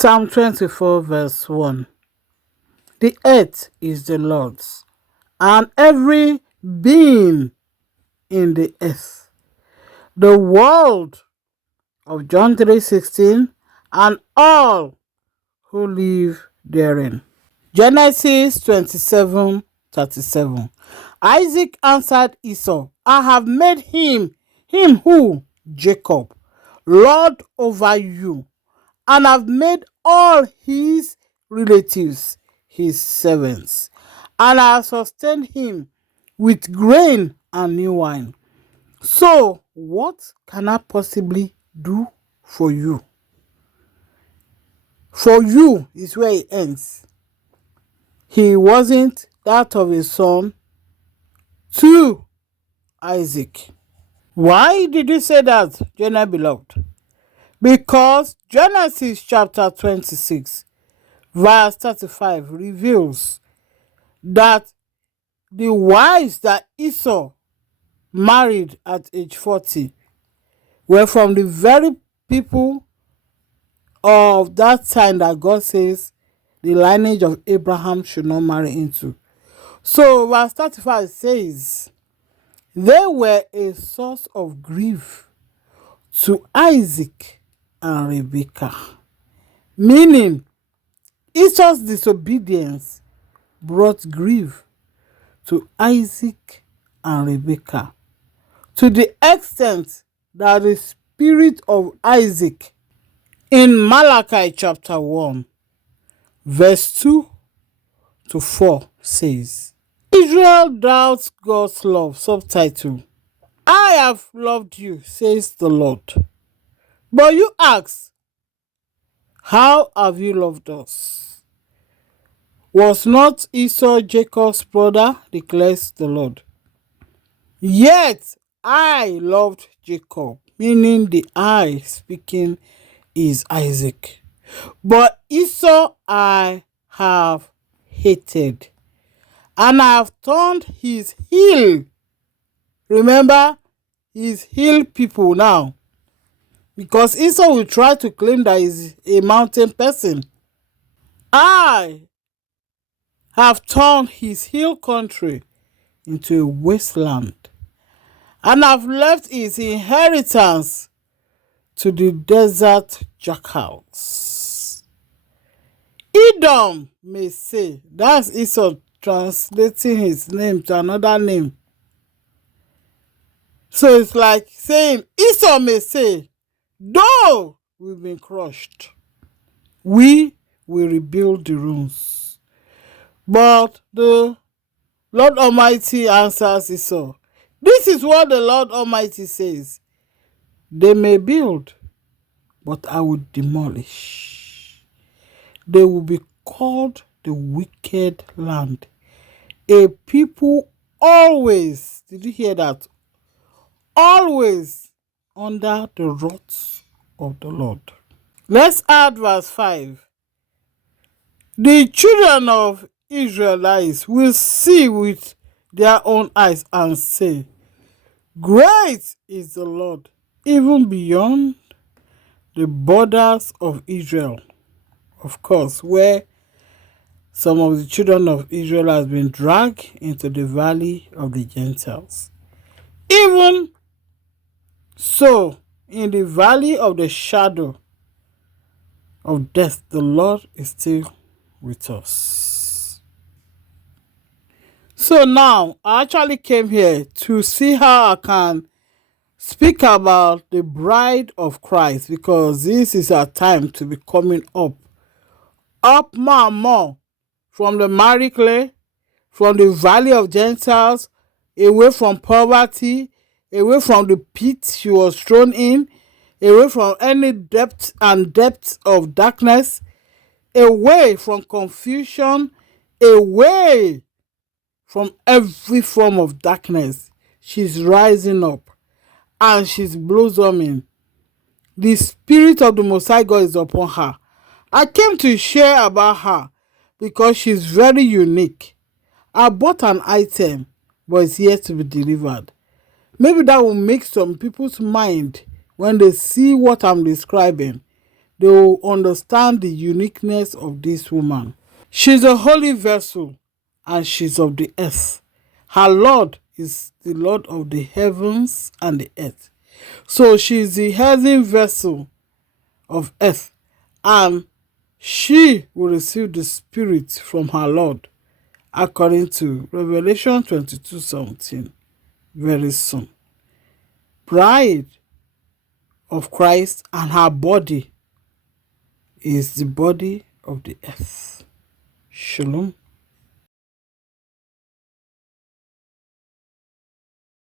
Psalm 24 verse 1. The earth is the Lord's, and every being in the earth. The world of John 3:16, and all who live therein. Genesis 27:37. Isaac answered Esau, I have made him who? Jacob, Lord over you, and have made all his relatives his servants, and I have sustained him with grain and new wine. So, what can I possibly do for you? For you is where it ends. He wasn't that of a son to Isaac. Why did you say that, Jenna beloved? Because Genesis chapter 26, verse 35 reveals that the wives that Esau married at age 40 were from the very people of that time that God says the lineage of Abraham should not marry into. So verse 35 says, they were a source of grief to Isaac and Rebekah. Meaning, Esau's disobedience brought grief to Isaac and Rebekah, to the extent that the spirit of Isaac in Malachi chapter 1, verse 2 to 4 says, Israel doubts God's love. Subtitle, I have loved you, says the Lord. But you ask, how have you loved us? Was not Esau Jacob's brother, declares the Lord. Yet I loved Jacob, meaning the I speaking is Isaac. But Esau I have hated, and I have turned his heel. Remember, his heel people now. Because Esau will try to claim that he's a mountain person. I have turned his hill country into a wasteland, and have left his inheritance to the desert jackals. Edom may say, that's Esau translating his name to another name. So it's like saying, Esau may say, though we've been crushed, we will rebuild the ruins. But the Lord Almighty answers Esau, this is what the Lord Almighty says, they may build, but I will demolish. They will be called the wicked land, a people always, did you hear that? Always under the wrath of the Lord. Let's add verse 5. The children of Israelites will see with their own eyes and say, great is the Lord, even beyond the borders of Israel. Of course, where some of the children of Israel has been dragged into the valley of the Gentiles. Even so, in the valley of the shadow of death, the Lord is still with us. So now, I actually came here to see how I can speak about the bride of Christ, because this is our time to be coming up more and more from the miry clay, from the valley of Gentiles, away from poverty, away from the pit she was thrown in, away from any depth of darkness, away from confusion, away from every form of darkness. She's rising up and she's blossoming. The Spirit of the Most High God is upon her. I came to share about her because she's very unique. I bought an item, but it's yet to be delivered. Maybe that will make some people's mind when they see what I'm describing. they will understand the uniqueness of this woman. She's a holy vessel and she's of the earth. Her Lord is the Lord of the heavens and the earth. So she's the earthen vessel of earth, and she will receive the Spirit from her Lord, according to Revelation 22:17, very soon. Bride of Christ, and her body is the body of the earth. Shalom.